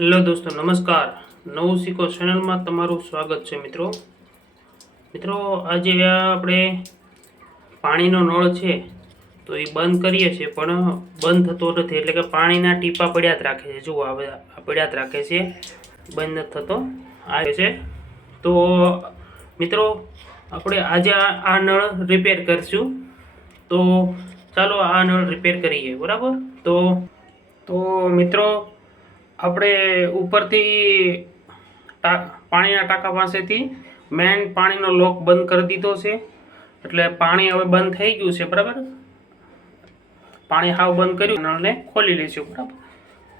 Hello દોસ્તો, નમસ્કાર. નવું શીખો ચેનલમાં તમારું સ્વાગત છે મિત્રો. મિત્રો, આજે આપણે પાણીનો નળ છે, તો એ બંધ કરીએ છીએ, પણ બંધ થતો નથી. એટલે કે પાણીના ટીપા પડ્યા જ રાખે છે. જુઓ, આ પડ્યા જ રાખે છે. બંધ નથી થતો. આવે છે. તો મિત્રો, આપણે આજે આ નળ રિપેર કરશું. તો ચાલો આ નળ રિપેર કરીએ, બરાબર? તો તો મિત્રો આપણે ઉપરથી પાણીના ટાંકા પાસેથી મેન પાણીનો લોક બંધ કરી દીધો છે. એટલે પાણી હવે બંધ થઈ ગયું છે, બરાબર? પાણી હાવ બંધ કર્યું, નળને ખોલી લઈશું બરાબર?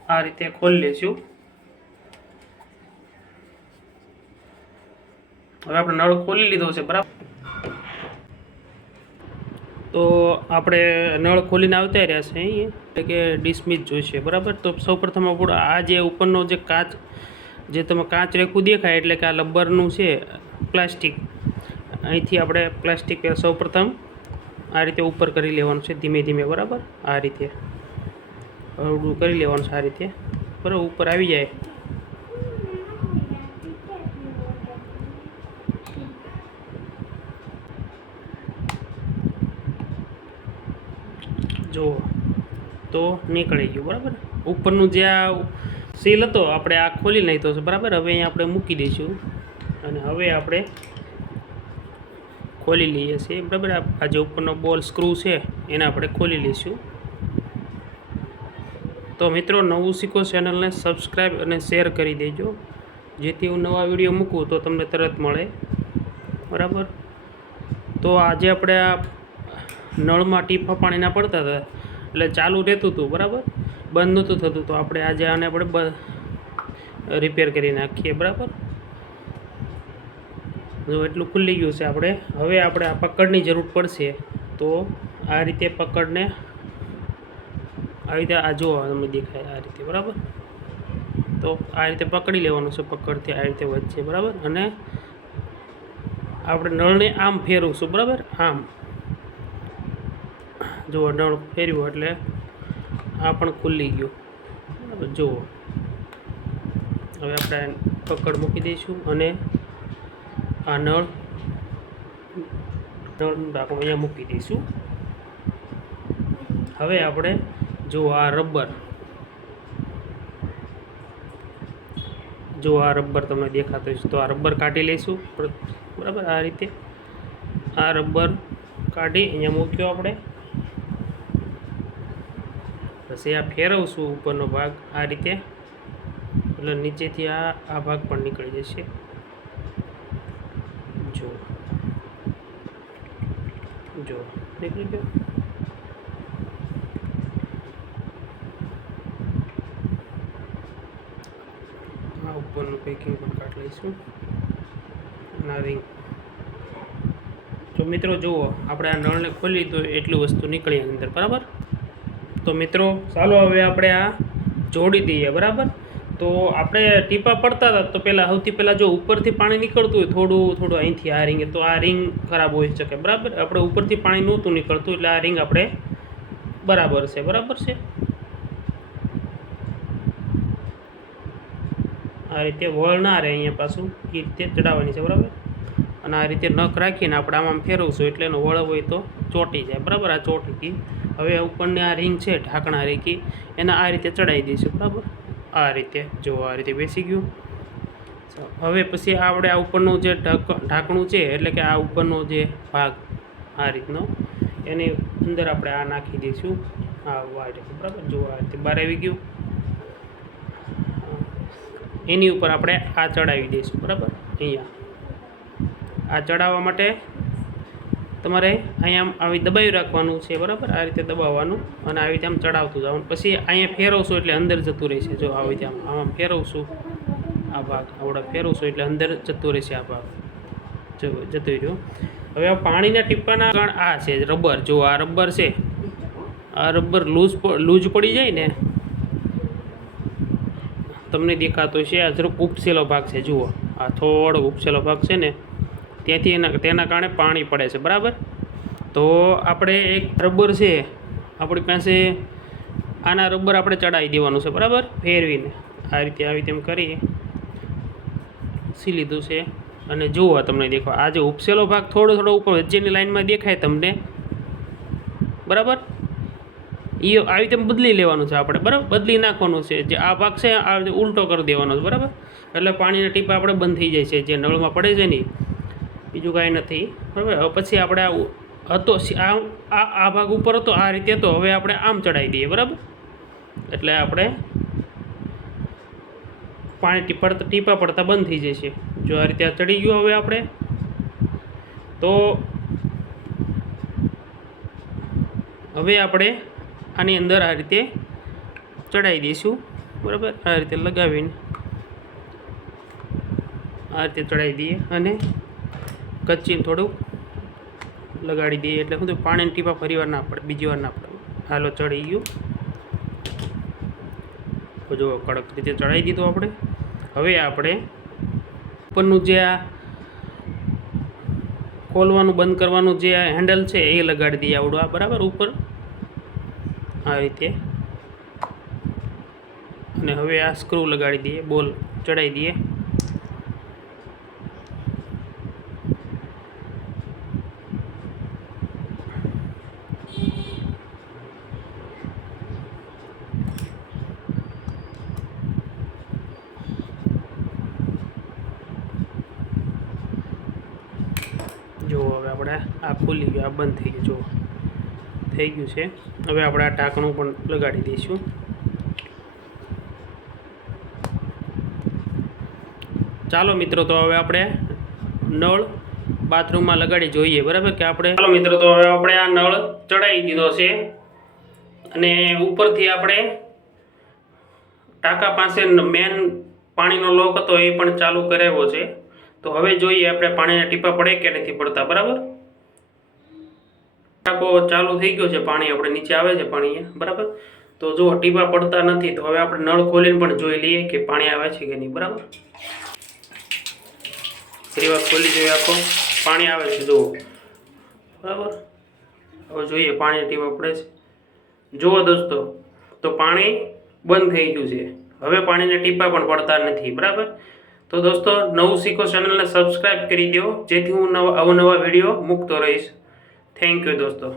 આ રીતે ખોલી લેશું. હવે આપણે નળ ખોલી લીધો છે, બરાબર? તો આપણે નળ ખોલીને આવતા રહ્યા છે અહીં એટલે કે ડિસમિસ જોઈશે, બરાબર? તો સૌપ્રથમ આપણે આ જે ઉપરનો જે કાચ, જે તમે કાચ રેખું દેખાય, એટલે કે આ લબ્બરનું છે, પ્લાસ્ટિક. અહીંથી આપણે પ્લાસ્ટિક સૌપ્રથમ આ રીતે ઉપર કરી લેવાનું છે, ધીમે ધીમે, બરાબર? આ રીતે. કરી લેવાનું છે આ રીતે. બરાબર, ઉપર આવી જાય. જો તો નીકળી ગયું, બરાબર? ઉપરનું જે આ સીલ હતો, આપણે આ ખોલી નાખ્યો છે, બરાબર? હવે અહીંયા આપણે મૂકી દઈશું. અને હવે આપણે ખોલી લઈએ છીએ, બરાબર? આ જે ઉપરનો બોલ સ્ક્રૂ છે, એને આપણે ખોલી લઈશું. તો મિત્રો, નવું શીખો ચેનલને સબસ્ક્રાઈબ અને શેર કરી દેજો. જેથી હું નવા વીડિયો મૂકું તો તમને તરત મળે. બરાબર? તો આજે આપણે આ નળમાં ટીપા પાણીના પડતા હતા. એટલે ચાલુ રહેતું હતું, બરાબર? બંધ નહોતું થતું તો આપણે આજે આને આપણે રિપેર કરી નાખીએ, બરાબર? જો એટલું ખુલ્લી ગયું છે આપણે. હવે આપણે આ પકડની જરૂર પડશે તો આ રીતે પકડને આવી રીતે આ જો તમને દેખાય આ રીતે, બરાબર? તો આ રીતે પકડી લેવાનું છે પકડથી આ રીતે વચ્ચે, બરાબર? અને આપણે નળને આમ ફેરવશું, બરાબર? આમ. જુઓ નળ ફેર્યું એટલે આ પણ ખુલ્લી ગયું. બરાબર, જુઓ. હવે આપણે પકડ મૂકી દઈશું અને આ નળ નળનું ઢાંકણું અહીંયા મૂકી દઈશું. હવે આપણે જો આ રબર. જો આ રબર તમને દેખાતો છે તો આ રબર કાઢી લઈશું. બરાબર, આ રીતે. આ રબર કાઢી અહીંયા મૂક્યો આપણે. પછી આ ફેરવશું ઉપરનો ભાગ આ રીતે. એટલે નીચેથી આ આ ભાગ પણ નીકળી જશે. જો. જો. નીકળી ગયો. આ ઉપરનું પેકિંગ પણ કાઢી લઈશું. ના રિંગ તો મિત્રો, જુઓ, આપણે આ નળને ખોલી તો એટલી વસ્તુ નીકળી અંદર. બરાબર? તો મિત્રો, ચાલો હવે આપણે આ જોડી દઈએ, બરાબર? તો આપણે ટીપા પડતા હતા, તો પહેલાં સૌથી પહેલાં જો ઉપરથી પાણી નીકળતું હોય, થોડું થોડું અહીંથી આ રિંગ, તો આ રિંગ ખરાબ હોઈ શકે, બરાબર? આપણે ઉપરથી પાણી નહોતું નીકળતું, એટલે આ રિંગ આપણે બરાબર છે બરાબર છે? આ રીતે વળ ના રહે અહીંયા પાછું, એ રીતે ચડાવવાની છે, બરાબર? અને આ રીતે નખ રાખીને આપણે આમ ફેરવશું, એટલે એનો વળ હોય તો ચોંટી જાય, બરાબર? આ ચોંટીથી હવે ઉપરની આ રિંગ છે, ઢાંકણા રેકી એને આ રીતે ચડાવી દઈશું, બરાબર? આ રીતે, જો આ રીતે બેસી ગયું. હવે પછી આપણે આ ઉપરનું જે ઢાંક, ઢાંકણું છે, એટલે કે આ ઉપરનો જે ભાગ, આ રીતનો, એની અંદર આપણે આ નાખી દઈશું. આ આ રીતે, બરાબર? જો આ રીતે બહાર આવી ગયું. એની ઉપર આપણે આ ચડાવી દઈશું, બરાબર? અહીંયા. આ ચડાવવા માટે તમારે અહીંયા આવી દબાવી રાખવાનું છે, બરાબર? આ રીતે દબાવવાનું અને આવી રીતે આમ ચડાવતું જવાનું પછી અહીંયા ફેરવશો એટલે અંદર જતું રહેશે. જો આવી રીતે આમ આમ ફેરવશું, આ ભાગ, આવડા ફેરવશો એટલે અંદર જતું રહેશે આ ભાગ. જો, જતું રહ્યું હવે આ પાણીના ટીપાના કારણ આ છે, રબર. જો આ રબર છે, આ રબર લૂઝ લૂઝ પડી જાય ને, તમને દેખાતો છે આ જરાક ઉપસેલો ભાગ છે, જુઓ. આ થોડો ઉપસેલો ભાગ છે ને ત્યાંથી એના તેના કારણે પાણી પડે છે, બરાબર? તો આપણે એક રબર છે, આપણી પાસે આના રબર આપણે ચડાવી દેવાનું છે, બરાબર? ફેરવીને. આ રીતે આવી તેમ કરી સી લીધું છે. અને જુઓ તમને દેખો, આ જે ઉપસેલો ભાગ થોડો થોડો ઉપર વચ્ચેની લાઇનમાં દેખાય તમને. બરાબર? એ આવી રીતે બદલી લેવાનું છે આપણે, બરાબર? બદલી નાખવાનું છે, જે આ ભાગ છે, આ રીતે ઉલટો કરી દેવાનો છે, બરાબર? એટલે પાણીના ટીપા આપણે બંધ થઈ જાય છે, જે નળમાં પડે છે ને ઈ. બીજું કાંઈ નથી. બરાબર? હવે પછી આપણે આ હતો આ આ ભાગ ઉપર હતો, આ રીતે હતો, હવે આપણે આમ ચડાવી દઈએ, બરાબર? એટલે આપણે પાણી ટીપા ટીપા પડતા બંધ થઈ જશે. જો આ રીતે આ ચડી ગયું હવે આપણે, તો હવે આપણે આની અંદર આ રીતે ચડાવી દઈશું, બરાબર? આ રીતે લગાવીને, આ રીતે ચડાવી દઈએ અને કચ્ચીને થોડુંક લગાડી દઈએ એટલે શું પાણીની ટીપા ફરી વાર ના પડે, બીજી વાર ના પડે. હાલો, ચડી ગયું. જો કડક રીતે ચડાવી દીધું આપણે. હવે આપણે ઉપરનું જે આ ખોલવાનું, બંધ કરવાનું જે આ હેન્ડલ છે, એ લગાડી દઈએ આવડું. આ બરાબર ઉપર. આ રીતે. અને હવે આ સ્ક્રૂ લગાડી દઈએ, બોલ ચડાવી દઈએ જુઓ હવે આપણે આ ખુલી ગયું, આ બંધ થઈ ગયું, જુઓ. થઈ ગયું છે. હવે આપણે આ ઢાંકણું પણ લગાડી દઈશું. ચાલો મિત્રો, તો હવે આપણે નળ બાથરૂમમાં લગાડી જોઈએ, બરાબર? કે આપણે ચાલો મિત્રો, તો હવે આપણે આ નળ ચડાવી દીધો છે. અને ઉપરથી આપણે ટાંકા પાસે મેન પાણીનો લોક હતો એ પણ ચાલુ કરાવ્યો છે. તો હવે જોઈએ આપણે પાણીના ટીપા પડે કે નથી પડતા, બરાબર? ટાંકો ચાલુ થઈ ગયો છે, પાણી આપણે નીચે આવે છે પાણી બરાબર? તો જો ટીપા પડતા નથી, તો હવે આપણે નળ ખોલીને પણ જોઈ લઈએ કે પાણી આવે છે કે નહીં, બરાબર? ફરી વાર ખોલી જોઈએ આખો. પાણી આવે છે, જુઓ. બરાબર? હવે જોઈએ પાણી ટીપા પડે છે. જુઓ દોસ્તો, તો પાણી બંધ થઈ ગયું છે. હવે પાણીના ટીપા પણ પડતા નથી, બરાબર? તો દોસ્તો, નવું શીખો ચેનલને સબસ્ક્રાઈબ કરી દો, જેથી હું નવા અવનવા વીડિયો મૂકતો રહીશ. થેન્ક યુ દોસ્તો.